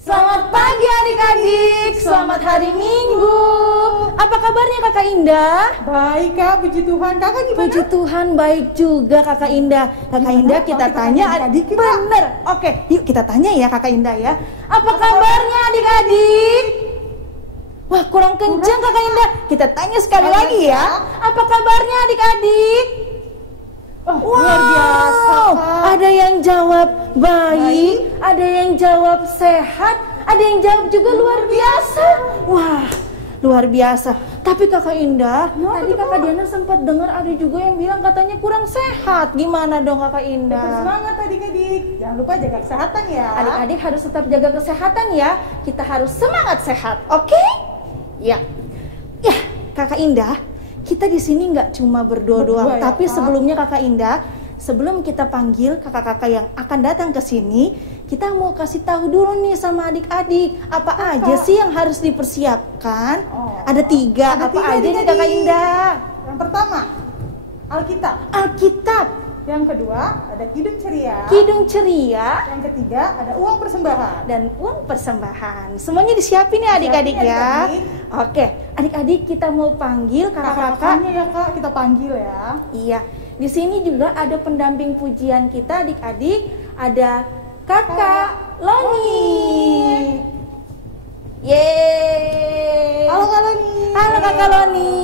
Selamat pagi adik-adik, selamat hari Minggu. Apa kabarnya Kakak Indah? Baik Kak, puji Tuhan. Kakak gimana? Puji Tuhan, baik juga Kakak Indah. Kakak Indah kita tanya adik-adik kita. Bener, oke, yuk kita tanya ya Kakak Indah ya. Apa kabarnya adik-adik? Wah, kurang kencang Kakak Indah. Kita tanya sekali lagi ya. Apa kabarnya adik-adik? Luar biasa, Kak. Ada yang jawab baik, ada yang jawab sehat, ada yang jawab juga luar biasa. Wah, luar biasa. Tapi Kakak Indah, tadi Kakak Diana sempat dengar ada juga yang bilang katanya kurang sehat. Gimana dong Kakak Indah? Tetap semangat adik-adik. Jangan lupa jaga kesehatan ya. Adik-adik harus tetap jaga kesehatan ya. Kita harus semangat sehat, oke? Ya. Ya, Kakak Indah, kita di sini nggak cuma berdua doang, ya, tapi Kak? sebelumnya Kakak Indah, sebelum kita panggil kakak-kakak yang akan datang ke sini, kita mau kasih tahu dulu nih sama adik-adik apa aja sih yang harus dipersiapkan. Ada tiga, Ada apa tiga, aja nih adik-adik. Kakak Indah? Yang pertama, Alkitab. Alkitab, Yang kedua, ada Kidung Ceria. Kidung Ceria, Yang ketiga, ada uang persembahan. dan uang persembahan. Semuanya disiapin ya adik-adik Siapin, ya. adik-adik. Oke, adik-adik kita mau panggil kakak-kakak. Kakak-kakaknya ya Kak, kita panggil ya. Iya, di sini juga ada pendamping pujian kita adik-adik, ada Kakak Loni. Yeay. Halo Kak Loni. Halo Kakak Loni.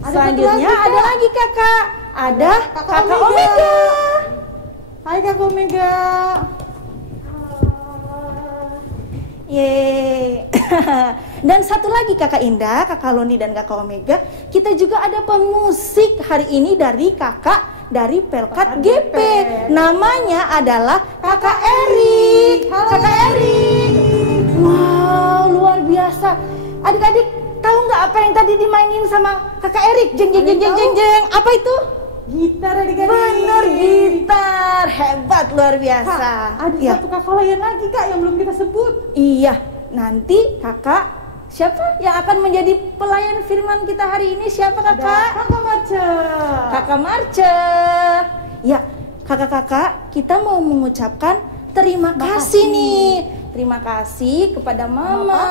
Ada Selanjutnya satu lagi, ada Kak. lagi Kakak, ada Kakak Kakak Omega. Omega. Hai Kakak Omega. Yeay. Dan satu lagi Kakak Indah, Kakak Loni dan Kakak Omega, kita juga ada pemusik hari ini dari Kakak dari Pelkat GP. Namanya adalah Kakak Erik. Halo, Kakak Erik. Wow, luar biasa. Adik-adik tahu nggak apa yang tadi dimainin sama Kakak Erik? Jeng jeng jeng jeng jeng jeng. Apa itu? Gitar adik-adik. Bener, gitar. Hebat, luar biasa. Kak, ada Ya. satu kakak lain lagi Kak yang belum kita sebut. Iya, nanti kakak siapa yang akan menjadi pelayan firman kita hari ini? Siapa Ada kakak? Kakak Marce. Kakak Marce. Ya, kakak-kakak kita mau mengucapkan terima kasih nih. Terima kasih kepada mama,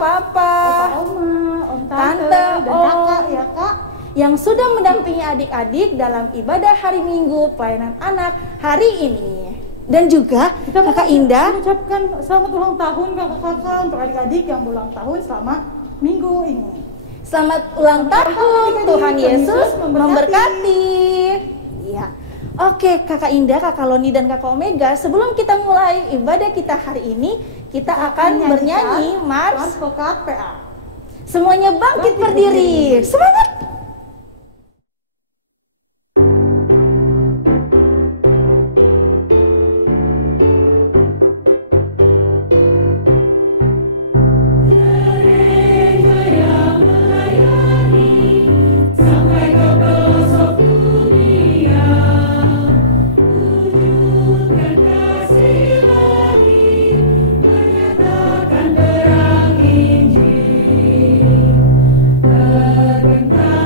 papa, Oma, om Tante, tante, dan Om. kakak ya Kak. yang sudah mendampingi adik-adik dalam ibadah hari Minggu pelayanan anak hari ini. Dan juga kakak Indah, mengucapkan selamat ulang tahun kakak-kakak untuk adik-adik yang berulang tahun selama minggu ini. selamat ulang tahun, adik-adik. Tuhan Tuhan Yesus Yesus memberkati. Iya. Oke, Kakak Indah, Kakak Loni dan Kakak Omega, sebelum kita mulai ibadah kita hari ini, kita akan bernyanyi Mars. Pelkat PA. Semuanya bangkit berdiri. Semangat. Terbenam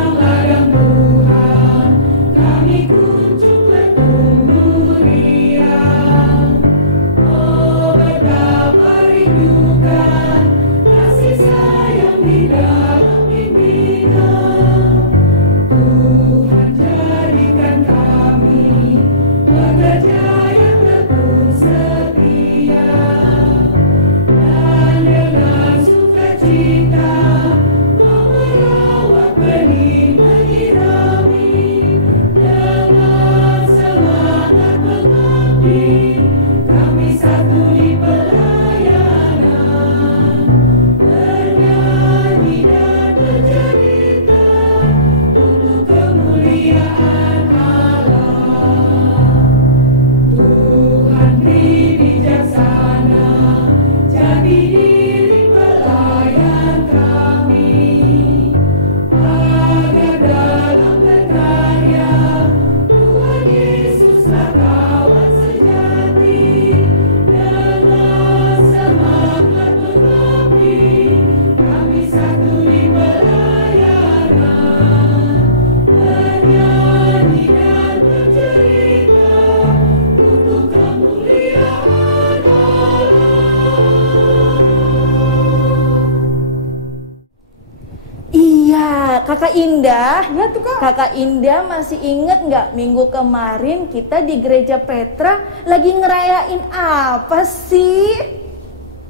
Kakak Indah, Iya tuh Kak. Kakak Indah masih inget nggak minggu kemarin kita di Gereja Petra lagi ngerayain apa sih?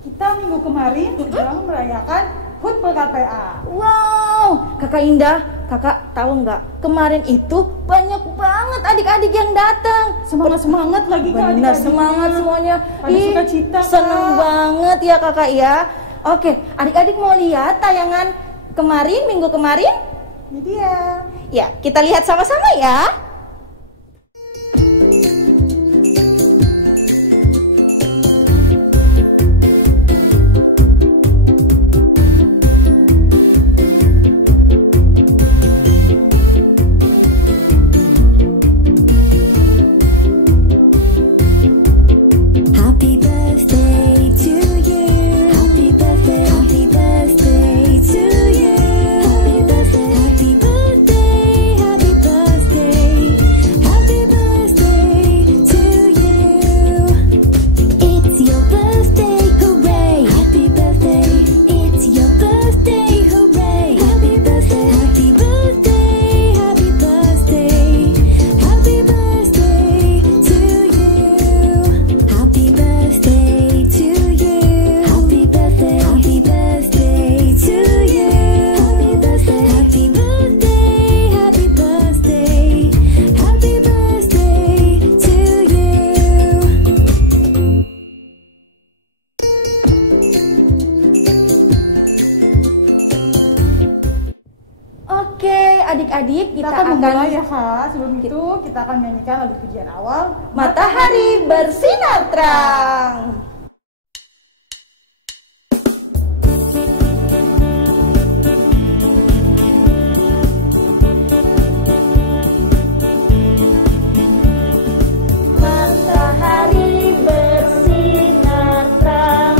Kita minggu kemarin sedang merayakan HUT PKPA. Wow, Kakak Indah, Kakak tahu nggak? Kemarin itu banyak banget adik-adik yang datang. Semangat lagi Kak. Benar, semangat semuanya. Pada sukacita, Kak. Seneng banget ya Kakak ya. Oke, adik-adik mau lihat tayangan kemarin, minggu kemarin? Ini dia. Ya, kita lihat sama-sama ya. Happy birthday to you. Happy birthday. Happy birthday to you. Happy birthday. Happy birthday. Happy birthday. Happy birthday to you. It's your birthday, hooray! Happy birthday. It's your birthday, hooray! Happy birthday. Happy birthday. Happy birthday. Happy birthday to you. Happy birthday to you. Happy birthday. Happy birthday to you. Happy birthday. Happy birthday. Happy birthday. Happy birthday to you. Oke, adik-adik Kita kita akan memulai akan ya Kak. Sebelum itu kita akan menyanyikan lagu pujian awal. Matahari bersinar terang. Matahari bersinar terang,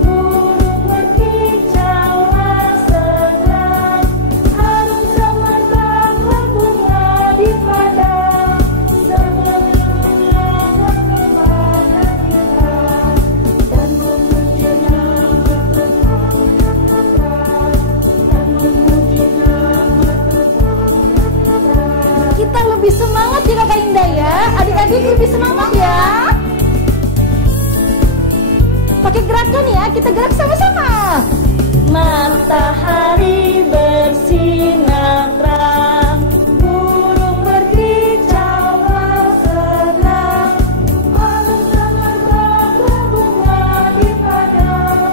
burung berkicauan senang, harum semerbak bunga di padang, semerbak kepada kita, dan memuji nama Tuhan yang akan, dan memuji nama Tuhan yang akan. Kita lebih semangat ya Kakak Indah ya, adik-adik lebih semangat ya. Pakai gerakan ya, kita gerak sama-sama. Matahari bersinar terang, burung berkicauan senang, harum semerbak bunga di padang,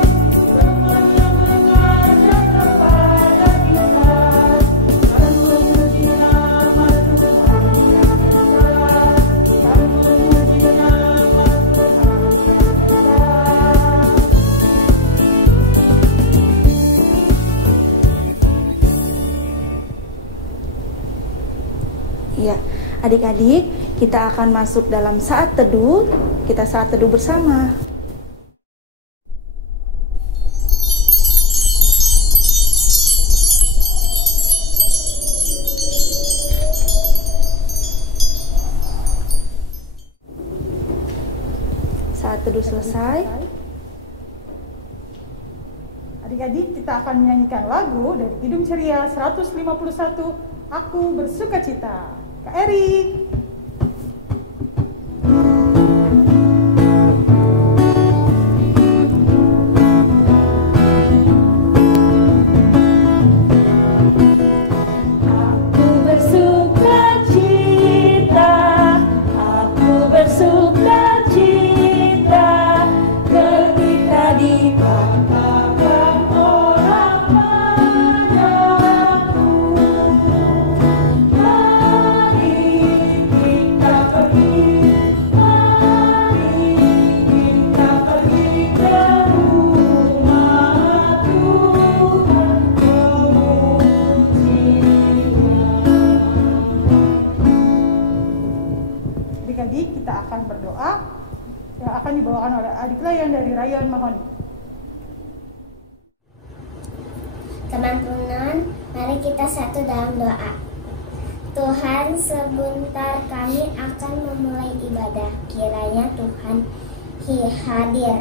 semerbak kepada kita, dan memuji nama Tuhan yang esa, dan memuji nama Tuhan yang esa. Iya, adik-adik, kita akan masuk dalam saat teduh. Kita saat teduh bersama. Saat teduh selesai. Adik-adik kita akan menyanyikan lagu dari Kidung Ceria 151, Aku Bersukacita. Kak Erik. Aku bersukacita, aku bersukacita, ketika dikatakan orang padaku, mari kita pergi, mari kita pergi ke rumah Tuhan memujinya. Adik-adik kita akan berdoa yang akan dibawakan oleh adik Rayan dari Rayon Mahoni. Teman-teman, mari kita satu dalam doa. Tuhan, sebentar kami akan memulai ibadah. Kiranya Tuhan hadir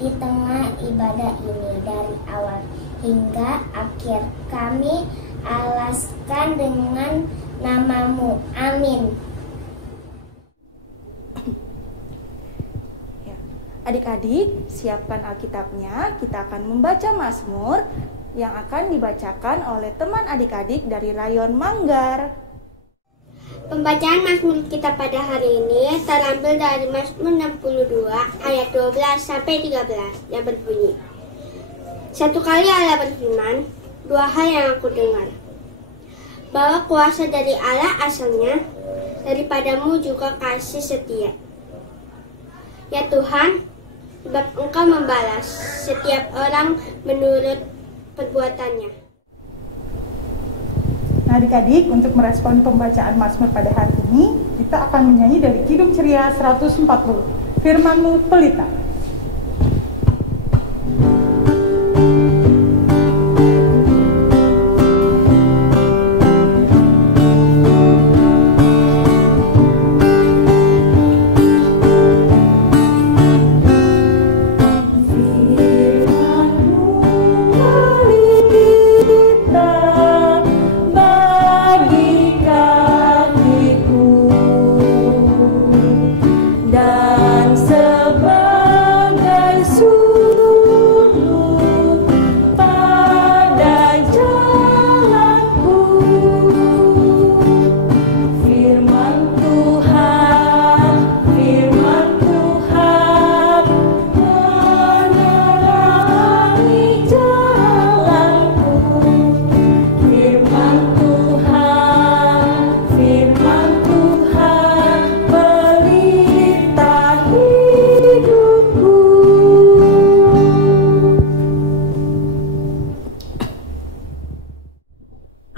di tengah ibadah ini dari awal hingga akhir. Kami alaskan dengan namamu. Amin. Ya. Adik-adik, siapkan Alkitabnya. Kita akan membaca Mazmur yang akan dibacakan oleh teman adik-adik dari Rayon Manggar. Pembacaan Mazmur kita pada hari ini terambil dari Mazmur 62 ayat 12 sampai 13 yang berbunyi. Satu kali Allah berfirman, dua hal yang aku dengar, bahwa kuasa dari Allah asalnya, daripadamu juga kasih setia. Ya Tuhan, sebab Engkau membalas setiap orang menurut perbuatannya. Nah adik-adik, untuk merespon pembacaan Mazmur pada hari ini, kita akan menyanyi dari Kidung Ceria 140, Firman-Mu Pelita.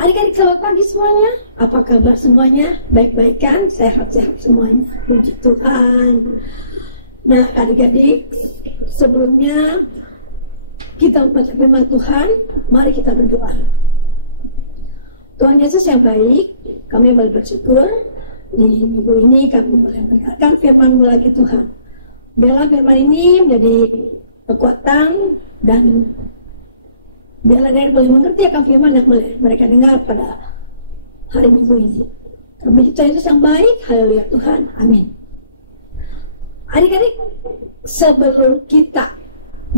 Adik-adik selamat pagi semuanya. Apa kabar semuanya? Baik-baik kan? Sehat-sehat semuanya. Puji Tuhan. Nah adik-adik, sebelumnya kita membaca firman Tuhan, mari kita berdoa. Tuhan Yesus yang baik, kami boleh bersyukur di minggu ini kami boleh mendengarkan firman-Mu lagi Tuhan. Biarlah firman ini menjadi kekuatan dan biarlah mereka boleh mengerti akan firman yang mereka dengar pada hari Minggu ini. Kami Tuhan Yesus yang baik, haleluya Tuhan, amin. Adik-adik, sebelum kita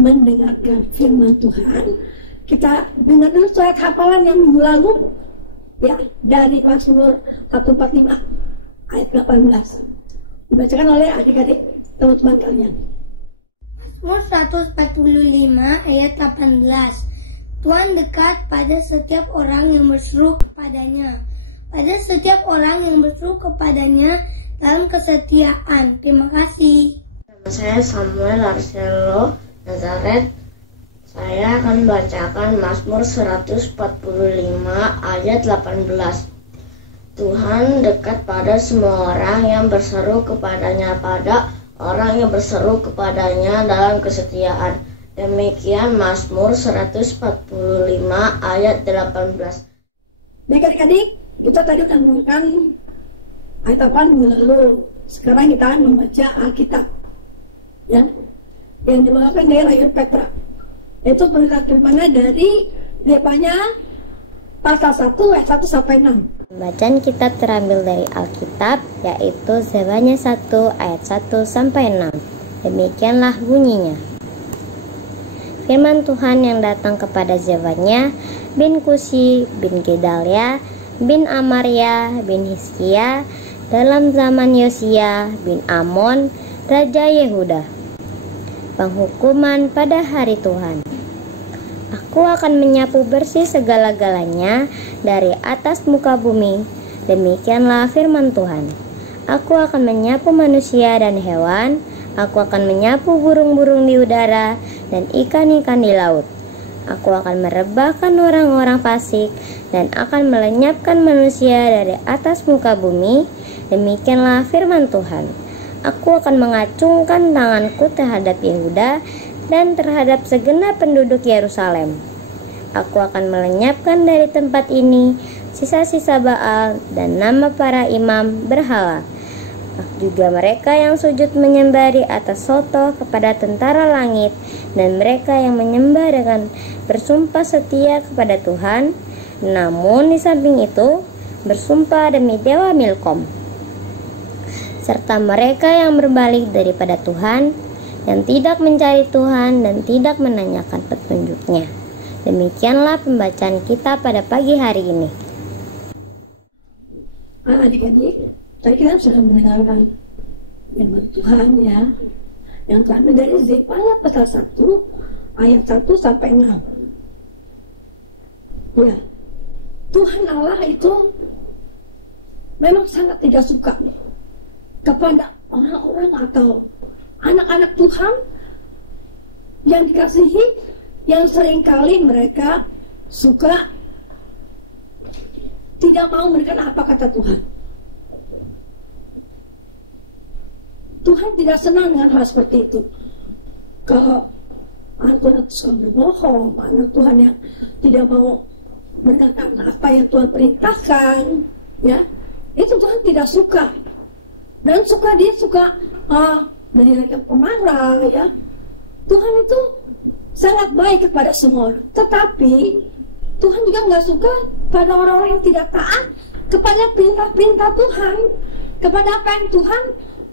mendengarkan firman Tuhan, kita dengar dulu surat hafalan yang minggu lalu, ya, dari Mazmur 145 ayat 18. Dibacakan oleh adik-adik teman-teman kalian. Mazmur 145 ayat 18. Tuhan dekat pada setiap orang yang berseru kepadanya, pada setiap orang yang berseru kepadanya dalam kesetiaan. Terima kasih. Nama saya Samuel Arcelo Nazaret. Saya akan membacakan Mazmur 145 ayat 18. Tuhan dekat pada semua orang yang berseru kepadanya, pada orang yang berseru kepadanya dalam kesetiaan. Demikian Mazmur 145 ayat 18. Baik adik-adik, kita tadi akan menggunakan ayat apa lalu. Sekarang kita akan membaca Alkitab, ya, yang dibawakan dari Rayon Petra. Itu berkat firman dari Nehemia pasal 1 ayat 1 sampai 6. Bacaan kita terambil dari Alkitab, yaitu Zefania 1 ayat 1 sampai 6. Demikianlah bunyinya. Firman Tuhan yang datang kepada Zefania bin Kusi bin Gedalia bin Amaria bin Hizkia dalam zaman Yosia bin Amon Raja Yehuda. Penghukuman pada hari Tuhan. Aku akan menyapu bersih segala-galanya dari atas muka bumi. Demikianlah firman Tuhan. Aku akan menyapu manusia dan hewan. Aku akan menyapu burung-burung di udara dan ikan-ikan di laut. Aku akan merebahkan orang-orang fasik dan akan melenyapkan manusia dari atas muka bumi. Demikianlah firman Tuhan. Aku akan mengacungkan tanganku terhadap Yehuda dan terhadap segenap penduduk Yerusalem. Aku akan melenyapkan dari tempat ini sisa-sisa Baal dan nama para imam berhala. Juga mereka yang sujud menyembah di atas soto kepada tentara langit, dan mereka yang menyembah dengan bersumpah setia kepada Tuhan. Namun di samping itu bersumpah demi Dewa Milkom, serta mereka yang berbalik daripada Tuhan, yang tidak mencari Tuhan dan tidak menanyakan petunjuk-Nya. Demikianlah pembacaan kita pada pagi hari ini. Adik-adik, tadi kita sudah mendengarkan firman Tuhan ya, yang terambil dari Zefanya pasal 1 ayat 1 sampai 6. Ya, Tuhan Allah itu memang sangat tidak suka kepada orang-orang atau anak-anak Tuhan yang dikasihi, yang seringkali mereka suka tidak mau mendengar apa kata Tuhan. Tuhan tidak senang dengan hal seperti itu. Kalau anak Tuhan suka berbohong, anak Tuhan yang tidak mau mendengarkan apa yang Tuhan perintahkan, ya, itu Tuhan tidak suka. Dan dia suka menjadikan pemarah, ya. Tuhan itu sangat baik kepada semua orang. Tetapi Tuhan juga nggak suka pada orang-orang yang tidak taat kepada perintah-perintah Tuhan, kepada apa yang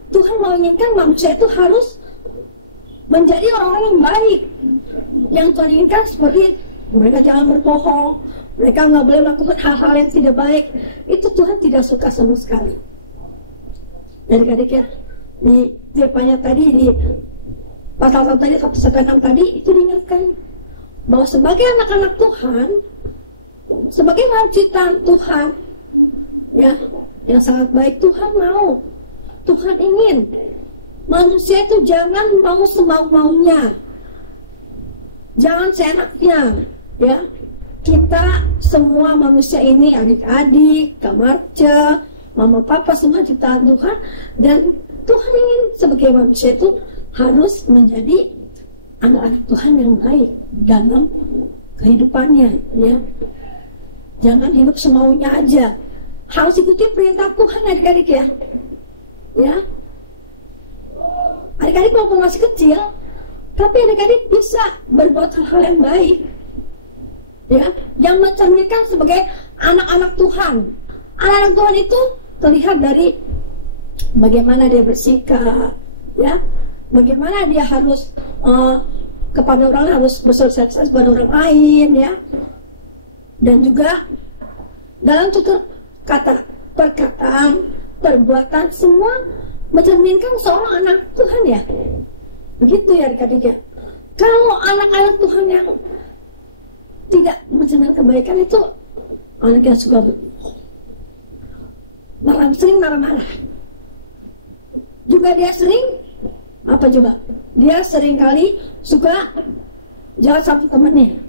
Tuhan menginginkan manusia itu harus menjadi orang-orang yang baik. Yang Tuhan inginkan seperti mereka jangan berbohong, mereka nggak boleh melakukan hal-hal yang tidak baik. Itu Tuhan tidak suka sama sekali. Adik-adik ya, di firman tadi di pasal 1 tadi sampai 6 tadi itu diingatkan bahwa sebagai anak-anak Tuhan, sebagai makhluk ciptaan Tuhan, ya, yang sangat baik, Tuhan mau, Tuhan ingin manusia itu jangan mau semau-maunya, jangan seenaknya, ya. Kita semua manusia ini, adik-adik, kamarca, mama papa, semua ciptaan Tuhan, dan Tuhan ingin sebagai manusia itu harus menjadi anak-anak Tuhan yang baik dalam kehidupannya, ya. Jangan hidup semaunya aja, harus ikuti perintah Tuhan, adik-adik ya. Ya, adik-adik walaupun masih kecil, tapi adik-adik bisa berbuat hal-hal yang baik, ya, yang mencerminkan sebagai anak-anak Tuhan. Anak-anak Tuhan itu terlihat dari bagaimana dia bersikap, ya, bagaimana dia harus kepada orang, harus bersosialisasi kepada orang lain, ya, dan juga dalam tutur kata, perkataan, perbuatan, semua mencerminkan seorang anak Tuhan, ya. Begitu ya adik-adik ya. Kalau anak-anak Tuhan yang tidak mencerminkan kebaikan itu anak yang suka sering marah-marah. Juga dia sering apa coba? Dia sering kali suka jahat sama temannya,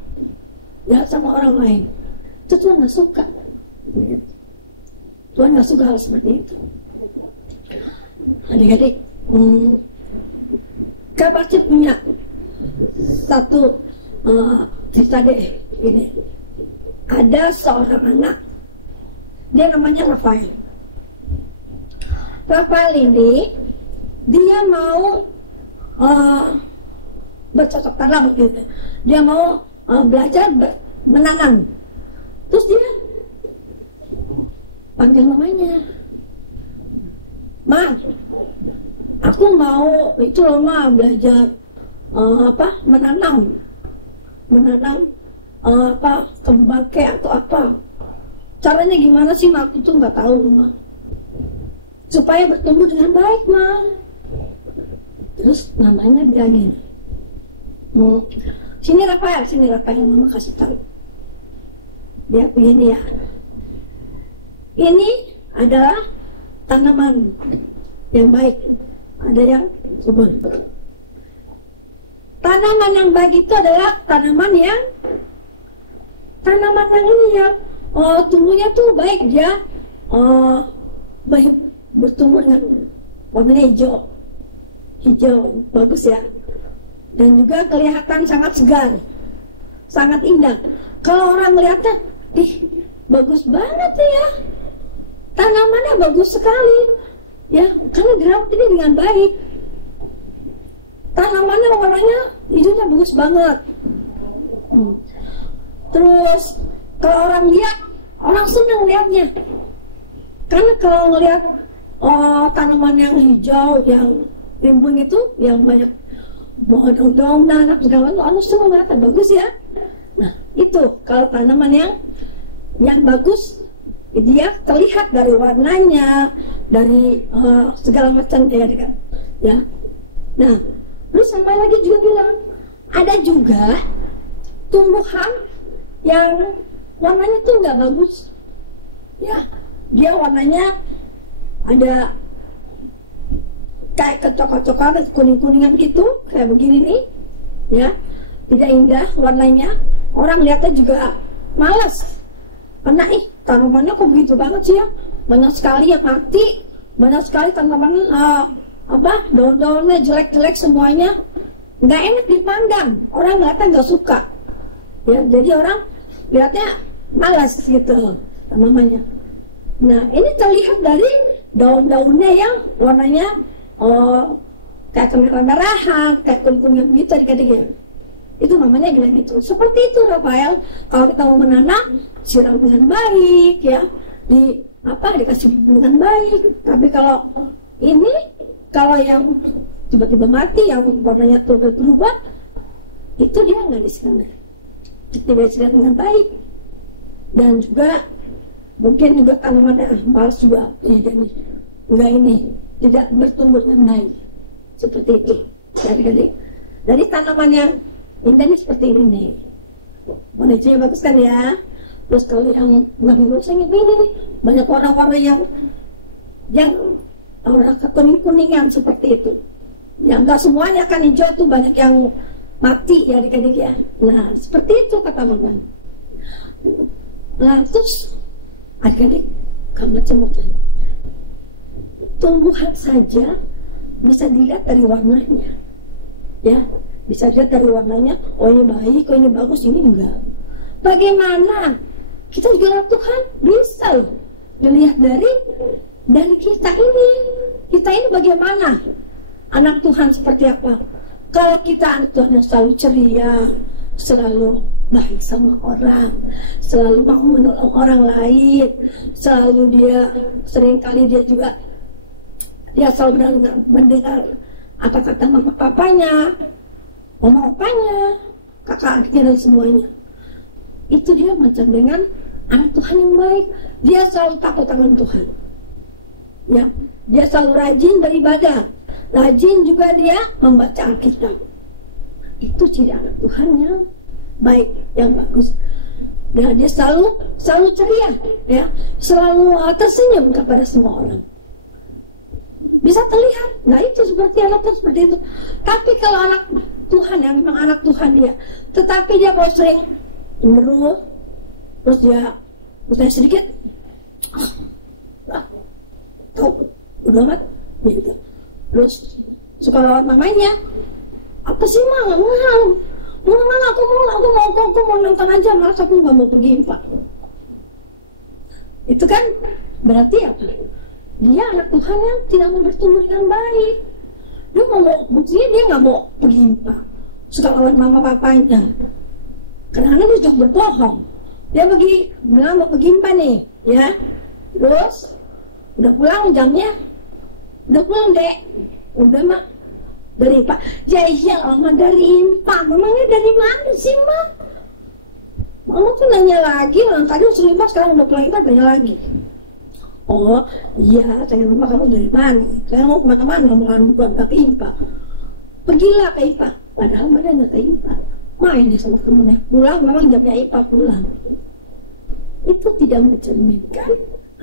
jahat sama orang lain. Itu Tuhan nggak suka. Tuhan nggak suka hal seperti itu. Adik-adik, Kak Barci punya satu cerita deh ini. Ada seorang anak, dia namanya Rafael. Rafael ini dia mau bercocok tanam gitu. Dia mau belajar menanam. Terus dia panggil mamanya, "Ma, aku mau itu loh Ma, belajar menanam kembang bangkai atau apa. Caranya gimana sih Ma? Aku tuh nggak tahu Ma. Supaya bertumbuh dengan baik Ma." Terus namanya dia gini, sini Rafael, Mama kasih tahu. Dia begini ya. Ini adalah tanaman yang baik, ada yang subur. Tanaman yang baik itu adalah tanaman yang ini ya, tumbuhnya tuh baik, dia baik, bertumbuh dengan warnanya hijau bagus ya, dan juga kelihatan sangat segar, sangat indah. Kalau orang melihatnya, ih bagus banget ya, tanamannya bagus sekali ya, karena dirawat ini dengan baik. Tanamannya warnanya hijaunya bagus banget. Terus Kalau orang lihat, orang senang lihatnya. Karena kalau ngelihat tanaman yang hijau, yang rimbun itu, yang banyak daun-daunan, segala macam, orang senang lihat, bagus ya. Nah, itu kalau tanaman yang bagus, dia terlihat dari warnanya, dari segala macam ya. Nah, terus sama lagi juga bilang, ada juga tumbuhan yang warnanya tuh nggak bagus, ya. Dia warnanya ada kayak kecoklat-coklatan, kuning-kuningan gitu, kayak begini nih, ya. Tidak indah warnanya, orang lihatnya juga malas. Karena tanamannya kok begitu banget sih ya, banyak sekali yang mati, banyak sekali tanaman daun-daunnya jelek-jelek semuanya, nggak enak dipandang, orang lihatnya nggak suka, ya. Jadi orang lihatnya malas gitu tanamannya. Nah, ini terlihat dari daun-daunnya yang warnanya kayak kemerahan, kayak kuning-kuning gitu adik-adiknya. Itu namanya bilang itu. Seperti itu Rafael, kalau kita mau menanam, siram dengan baik ya, dikasih dengan baik. Tapi kalau yang tiba-tiba mati, yang warnanya tuh berubah, itu dia nggak disiram, tidak disiram dengan baik. Dan juga mungkin juga tanaman malas juga, tidak bertumbuh dengan baik. Seperti itu. Jadi tanaman yang indah ini seperti ini nih. Warnanya bagus kan ya. Terus kalau yang nggak bagus ini banyak warna-warna yang orang kuning-kuningan seperti itu. Ya nggak semuanya kan hijau tuh, banyak yang mati ya adik-adik ya. Nah seperti itu kata Mama. Nah terus adik-adik kamu cemutan. Tumbuhan saja bisa dilihat dari warnanya, ya. Bisa dilihat dari warnanya, oh ini baik, oh ini bagus, ini enggak. Bagaimana? Kita juga anak Tuhan, bisa loh dilihat dari kita ini. Kita ini bagaimana? Anak Tuhan seperti apa? Kalau kita anak Tuhan yang selalu ceria, selalu baik sama orang, selalu mau menolong orang lain, selalu seringkali dia juga selalu mendengar apa kata mama papanya, mama papanya, kakak adiknya dan semuanya. Itu dia macam dengan anak Tuhan yang baik. Dia selalu takut akan Tuhan, ya. Dia selalu rajin beribadah, rajin juga dia membaca Alkitab. Itu ciri anak Tuhan yang baik, yang bagus. Dan dia selalu ceria, ya, selalu tersenyum kepada semua orang. Bisa terlihat. Nah itu seperti anak Tuhan seperti itu. Tapi kalau anak Tuhan yang memang anak Tuhan dia, tetapi dia kalau sering mengeluh, terus dia bertanya sedikit, udah amat, gitu. Terus suka lewat mamanya, apa sih mama? Aku mau nonton aja, malas aku nggak mau pergi Pak. Itu kan berarti apa? Dia anak Tuhan yang tidak mau bertumbuh dengan baik. Buktinya dia nggak mau pergi Pak. Suka lawan mama papanya. Karena dia sudah berbohong. Dia bilang mau pergi Pak nih, ya. Terus udah pulang jamnya, udah pulang Dek. Udah Mak. Dari Pak. Ya iya Mama dari Pak. Memangnya dari mana sih Mak? Mama tuh nanya lagi, tadi usul Pak, sekarang udah pulang Pak, nanya lagi. Oh iya, saya rumah kamu dari mana? Saya mau kemana-mana, bukan ke IPA. Pergilah ke IPA. Padahal badannya ke IPA. Main dia sama temennya. Pulang, memang jamnya IPA pulang. Itu tidak mencerminkan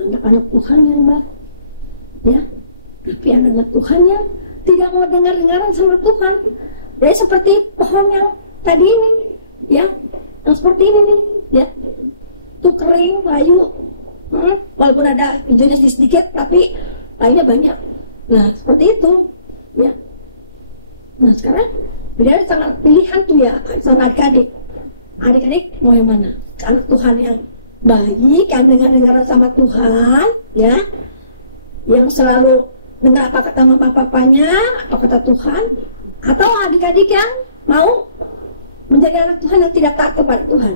anak-anak Tuhan yang baik, ya. Tapi anak-anak Tuhan yang tidak mau dengar-dengaran sama Tuhan. Jadi seperti pohon yang tadi ini, ya, yang seperti ini nih, ya. Itu kering, layu. Walaupun ada hijaunya sedikit, tapi lainnya banyak. Nah seperti itu, ya. Nah sekarang beliau sangat pilihan tuh ya, sama adik-adik. Adik-adik mau yang mana? Anak Tuhan yang baik, yang dengar-dengar sama Tuhan, ya, yang selalu dengar apa kata mama papanya, apa kata Tuhan, atau adik-adik yang mau menjadi anak Tuhan yang tidak taat kepada Tuhan,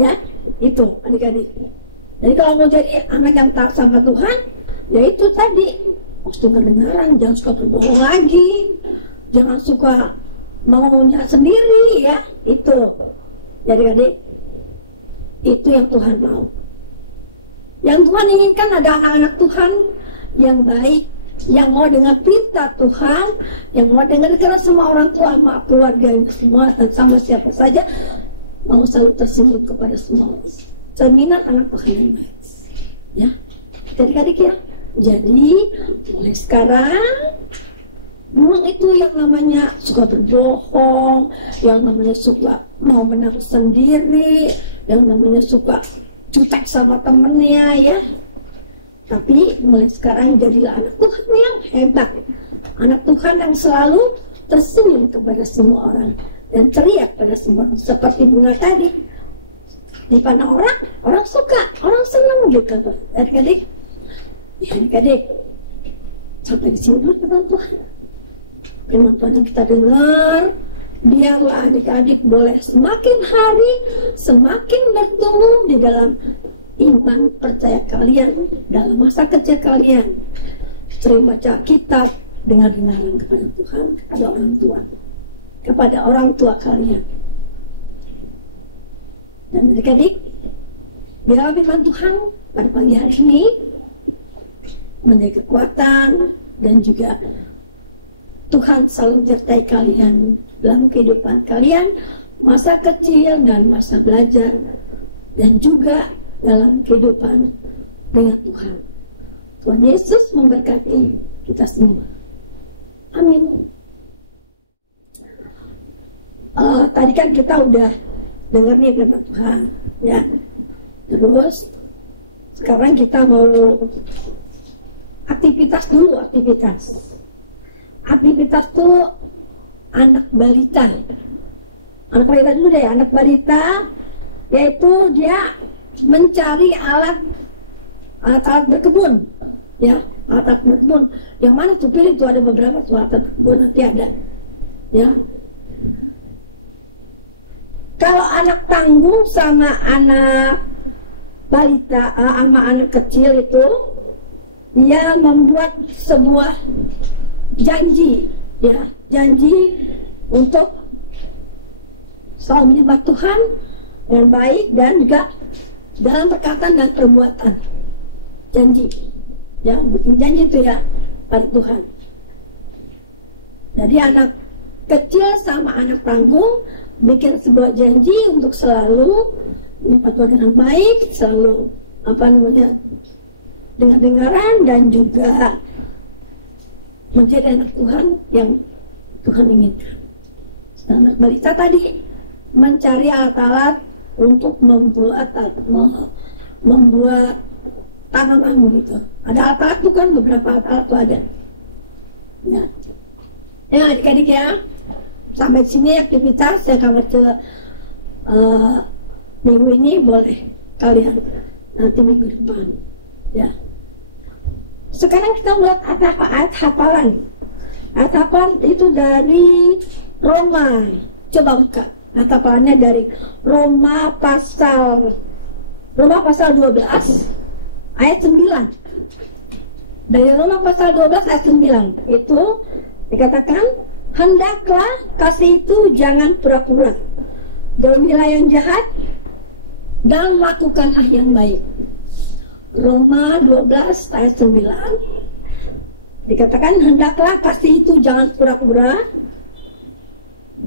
ya. Itu adik-adik. Jadi kalau mau jadi anak yang taat sama Tuhan, ya itu tadi, harus kedengaran, jangan suka berbohong lagi, jangan suka maunya sendiri ya, itu. Jadi adik, itu yang Tuhan mau. Yang Tuhan inginkan ada anak-anak Tuhan yang baik, yang mau dengar perintah Tuhan, yang mau dengar karena semua orang tua, sama keluarga semua, dan sama siapa saja, mau selalu tersenyum kepada semua. Cerminan anak Tuhan yang baik. Ya, adik-adik ya. Jadi mulai sekarang buang itu yang namanya suka berbohong, yang namanya suka mau menang sendiri, yang namanya suka cutek sama temennya ya. Tapi mulai sekarang jadilah anak Tuhan yang hebat, anak Tuhan yang selalu tersenyum kepada semua orang dan teriak pada semua orang. Seperti bunga tadi, dipandang orang suka, orang senang gitu. Adik-adik, ya adik-adik, sampai di sini dulu firman Tuhan. Firman Tuhan yang kita dengar, biarlah adik-adik boleh semakin hari semakin bertumbuh di dalam iman percaya kalian, dalam masa kecil kalian. Sering baca kitab, dengar-dengaran kepada Tuhan, kepada orang tua, kepada orang tua kalian. Dan adik-adik, biarlah firman Tuhan pada pagi hari ini menjadi kekuatan, dan juga Tuhan selalu menyertai kalian dalam kehidupan kalian, masa kecil dan masa belajar, dan juga dalam kehidupan dengan Tuhan. Tuhan Yesus memberkati kita semua. Amin. Tadi kan kita udah dengar nih firman Tuhan, ya. Terus sekarang kita mau aktivitas dulu, aktivitas tuh anak balita. Anak balita dulu deh, anak balita yaitu dia mencari alat berkebun, ya, alat berkebun. Yang mana tuh pilih tuh, ada beberapa tuh alat berkebun, nanti ada, ya. Kalau anak tanggung sama anak balita, sama anak kecil itu, dia membuat sebuah janji, ya, janji untuk selalu menyembah Tuhan dengan baik dan juga dalam perkataan dan perbuatan. Janji, ya, bikin janji itu ya pada Tuhan. Jadi anak kecil sama anak tanggung bikin sebuah janji untuk selalu menyembah Tuhan dengan baik, selalu dengar-dengaran, dan juga menjadi anak Tuhan yang Tuhan inginkan. Anak balita tadi mencari alat-alat untuk membuat tanaman gitu. Ada alat-alat tuh kan, beberapa alat-alat tuh ada. Ya, ya adik-adik ya, sampai sini aktivitas ya. Kalau ke minggu ini boleh kalian nanti minggu depan, ya. Sekarang kita melihat ayat hafalan. Ayat hafalan itu dari Roma. Coba buka ayat hafalannya dari Roma pasal 12 ayat 9. Dari Roma pasal 12 ayat 9 itu dikatakan, hendaklah kasih itu jangan pura-pura, jauhilah yang jahat dan lakukanlah yang baik. Roma 12 ayat 9 dikatakan, hendaklah kasih itu jangan pura-pura,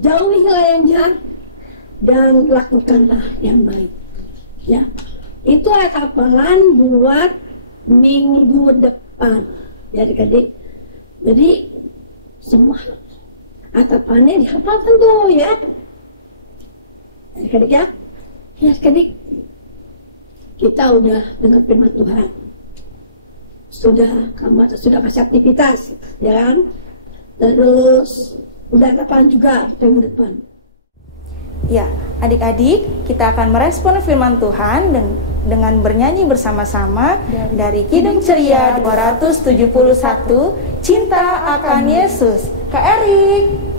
jauhilah yang jahat dan lakukanlah yang baik. Ya, itu ayat hafalan buat minggu depan, ya adik-adik. Jadi semua ayat hafalannya dihafalkan tuh ya adik-adik ya. Ya adik-adik, kita udah dengar firman Tuhan, sudah masih aktivitas, ya kan? Terus udah kapan juga minggu depan. Ya, adik-adik, kita akan merespon firman Tuhan dengan bernyanyi bersama-sama dari Kidung Ceria 271, Cinta Akan Yesus. Kak Erik.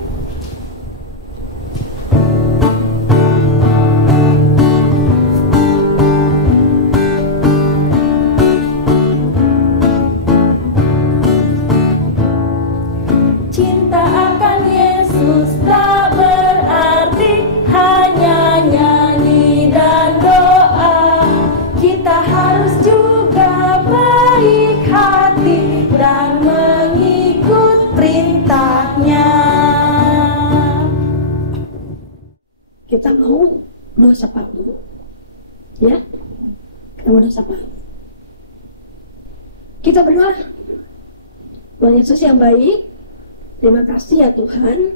mau doa sapa dulu. Ya, kita mau doa sapa. Kita berdoa. Tuhan Yesus yang baik, terima kasih ya Tuhan.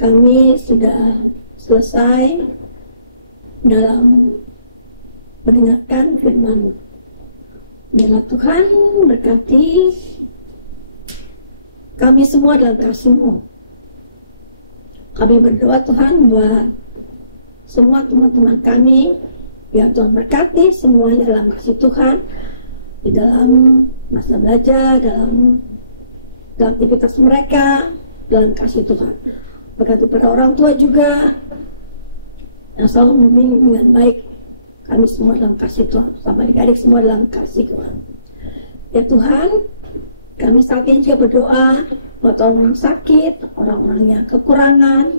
Kami sudah selesai dalam mendengarkan firman-Mu. Biarlah Tuhan berkati kami semua dalam kasih-Mu. Kami berdoa Tuhan buat semua teman-teman kami, biar Tuhan berkati semuanya dalam kasih Tuhan, di dalam masa belajar, dalam aktivitas mereka, dalam kasih Tuhan. Berkati para orang tua juga yang selalu membimbing dengan baik kami semua dalam kasih Tuhan, sama adik-adik semua dalam kasih Tuhan. Ya Tuhan, kami saat ini juga berdoa buat orang sakit, orang-orang yang kekurangan,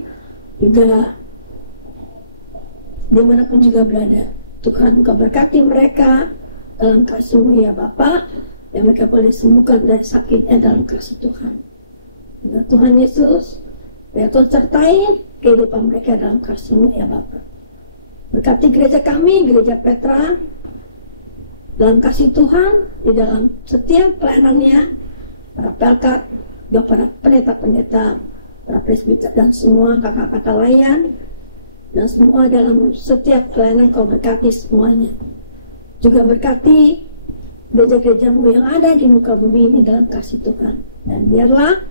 juga dimanapun juga berada. Tuhan, Engkau berkati mereka dalam kasih-Mu ya Bapa, yang mereka boleh sembuhkan dari sakitnya dalam kasih Tuhan. Ya Tuhan Yesus, biar Tuhan sertai kehidupan mereka dalam kasih-Mu ya Bapa. Berkati gereja kami, gereja Petra, dalam kasih Tuhan, di dalam setiap pelayanannya, para pelkat, juga para pendeta-pendeta, para presbiter dan semua kakak-kakak layan, dan semua dalam setiap pelayanan Kau berkati semuanya. Juga berkati gereja-gereja-Mu yang ada di muka bumi ini dalam kasih Tuhan. Dan biarlah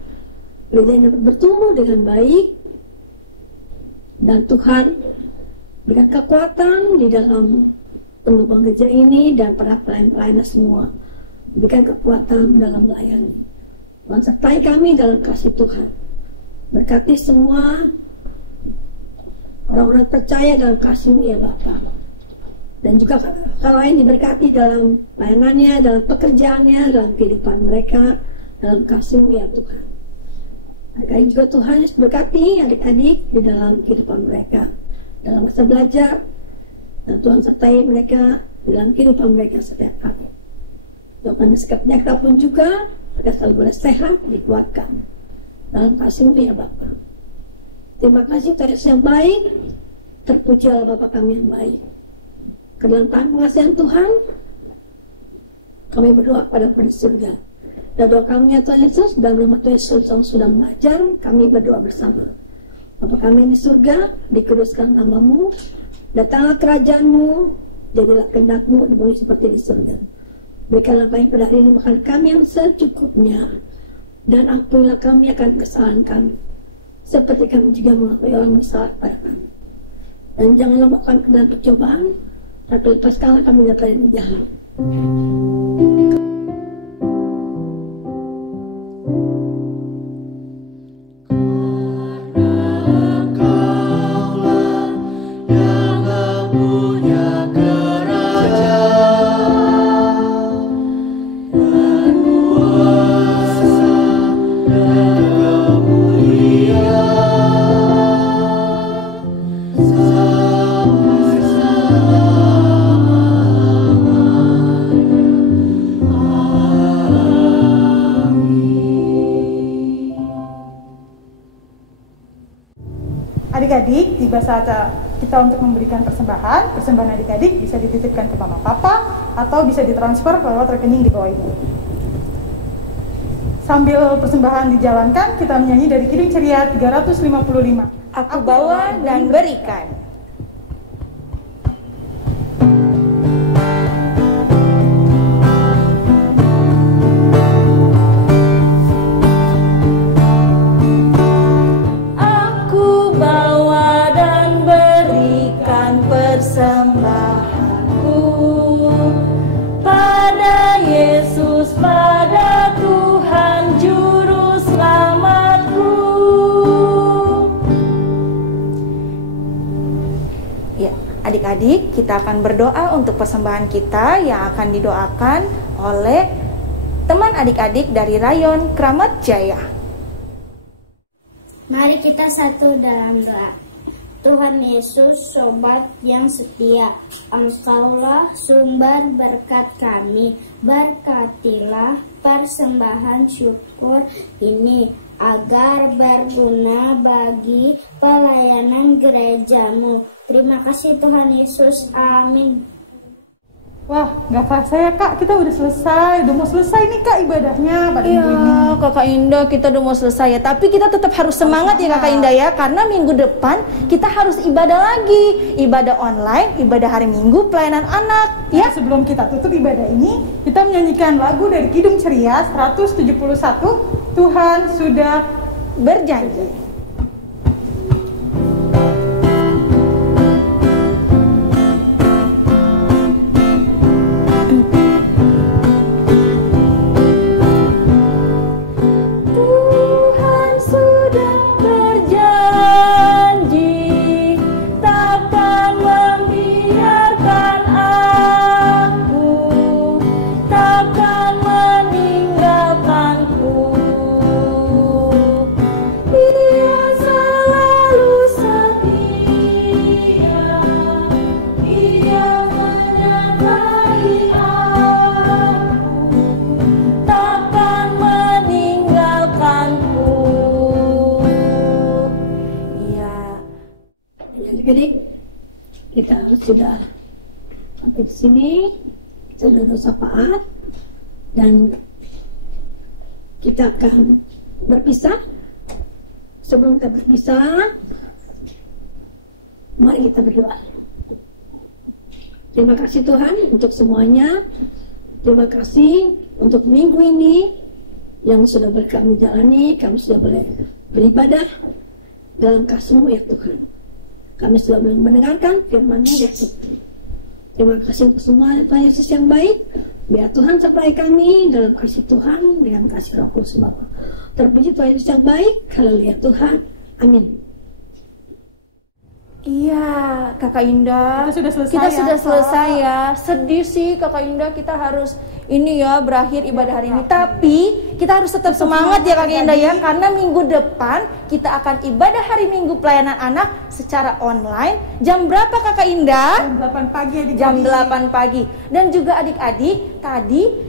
gereja ini bertumbuh dengan baik, dan Tuhan berikan kekuatan di dalam pengembangan gereja ini dan para pelayan-pelayan semua. Berikan kekuatan dalam melayani. Tuhan sertai kami dalam kasih Tuhan. Berkati semua orang-orang percaya dalam kasih-Mu ya Bapa. Dan juga kakak lain diberkati dalam layanannya, dalam pekerjaannya, dalam kehidupan mereka, dalam kasih-Mu ya Tuhan. Adik-adik juga Tuhan berkati adik-adik di dalam kehidupan mereka, dalam masa belajar. Dan Tuhan sertai mereka dalam kehidupan mereka setiap hari. Tuhan setiap penyakit pun juga mereka selalu boleh sehat, dikuatkan dalam kasih-Mu ya Bapa. Terima kasih Tuhan yang baik, terpujilah Bapa kami yang baik. Ke dalam tangan pengasihan Tuhan, kami berdoa pada di surga. Dan doa kami ya Tuhan Yesus, dan nama Tuhan Yesus yang sudah mengajar, kami berdoa bersama. Bapa kami di surga, dikuduskan nama-Mu, datanglah kerajaan-Mu, jadilah kehendak-Mu di bumi seperti di surga. Berikanlah kami pada hari ini makan kami yang secukupnya, dan ampunilah kami akan kesalahan kami, seperti kami juga mengampuni orang bersalah pada kami. Dan janganlah bawa kami ke dalam percobaan, tapi lepaskanlah kami dari yang jahat. Adik-adik, tiba saatnya kita untuk memberikan persembahan. Persembahan adik-adik bisa dititipkan ke mama papa atau bisa ditransfer lewat rekening di bawah ini. Sambil persembahan dijalankan, kita menyanyi dari Kidung Ceria 355. Aku bawa dan berikan. Adik-adik, kita akan berdoa untuk persembahan kita yang akan didoakan oleh teman adik-adik dari Rayon Kramat Jaya. Mari kita satu dalam doa. Tuhan Yesus, sobat yang setia, Engkaulah sumber berkat kami. Berkatilah persembahan syukur ini. agar berguna bagi pelayanan gerejamu. Terima kasih Tuhan Yesus. Amin. Wah, nggak kerasa ya Kak, kita udah selesai, udah mau selesai nih Kak ibadahnya pada minggu ini. Iya, Kakak Indah, kita udah mau selesai ya. Tapi kita tetap harus semangat ya Kakak Indah ya, karena minggu depan kita harus ibadah lagi, ibadah online, ibadah hari Minggu, pelayanan anak. Ya, Sebelum kita tutup ibadah ini, kita menyanyikan lagu dari Kidung Ceria 171, Tuhan sudah berjanji. Tuhan sudah berjanji takkan membiarkan aku, takkan meninggalkanku. Dia selalu setia, Dia menyertai aku, takkan meninggalkanku. Iya. Adik-adik, kita sudah sampai di sini, sudah bersapaat, dan kita akan berpisah. Sebelum kita berpisah, mari kita berdoa. Terima kasih Tuhan untuk semuanya. Terima kasih untuk minggu ini yang sudah kami jalani. Kami sudah boleh beribadah dalam kasih-Mu ya Tuhan. Kami sudah boleh mendengarkan firman-Mu ya Tuhan. Terima kasih untuk semua Tuhan Yesus yang baik. Biar Tuhan sertai kami dalam kasih Tuhan dengan kasih Roh Kudus Bapa. Terpuji Tuhan Yesus yang baik. Haleluya Tuhan. Amin. Iya, Kakak Indah. Kita sudah selesai Kita ya, sudah Kak. selesai ya. Sedih sih Kakak Indah, kita harus ini ya berakhir ibadah hari ini. Tapi kita harus tetap semangat ya Kakak Indah ya, karena minggu depan kita akan ibadah hari Minggu pelayanan anak secara online. Jam berapa Kakak Indah? Jam 8 pagi adik-adik. Jam 8 pagi. Dan juga adik-adik tadi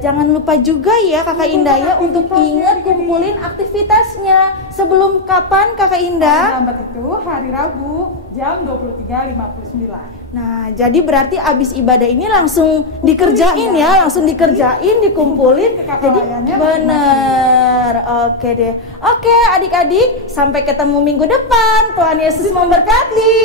jangan lupa juga ya Kakak Indah ya untuk ingat kumpulin aktivitasnya. Sebelum kapan Kakak Indah? Lambat itu hari Rabu jam 23.59. Nah, jadi berarti abis ibadah ini langsung dikerjain ya, langsung dikerjain, dikumpulin. Jadi bener, oke deh. Oke adik-adik, sampai ketemu minggu depan. Tuhan Yesus memberkati.